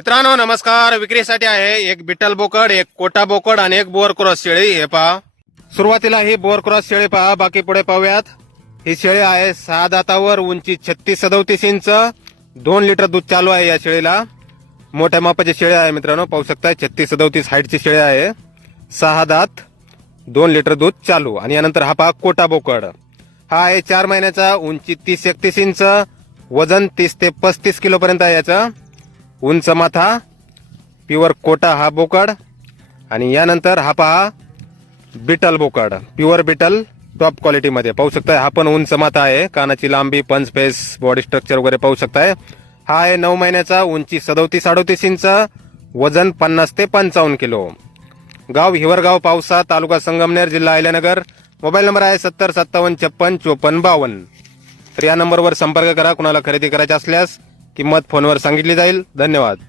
मित्रांनो नमस्कार. विक्रीसाठी आहे एक बिटल बोकड एक कोटा बोकड आणि एक बोअर क्रॉस शेळी. हे पहा. सुरुवातीला ही बोअर क्रॉस शेळी पहा. बाकी पुढे पाहूयात. ही शेळी आहे सहा दातावर उंची छत्तीस सदोतीस इंच. दोन लिटर दूध चालू आहे या शेळीला. मोठ्या मापाची शेळी आहे मित्रांनो. पाहू शकता छत्तीस सदोतीस हाईटची शेळी आहे. सहा दात दोन लिटर दूध चालू. आणि यानंतर हा पहा कोटा बोकड. हा आहे चार महिन्याचा उंची तीस एकतीस इंच. वजन तीस ते पस्तीस किलोपर्यंत आहे याचं. उंच माथा प्युअर कोटा हा बोकड आणि यानंतर हा पहा बिटल बोकड. प्युअर बिटल टॉप क्वालिटीमध्ये पाहू शकताय हा पण उंच माथा आहे. कानाची लांबी पंच फेस बॉडी स्ट्रक्चर वगैरे पाहू शकताय. हा आहे नऊ महिन्याचा उंची सदोतीस अडोतीस इंच वजन पन्नास ते पंचावन्न किलो. गाव हिवरगाव पावसा तालुका संगमनेर जिल्हा अहिल्यानगर. मोबाईल नंबर आहे सत्तर सत्तावन्न छप्पन चोपन्न बावन्न. तर या नंबरवर संपर्क करा कुणाला खरेदी करायचा असल्यास. किंमत फोनवर सांगितली जाईल. धन्यवाद.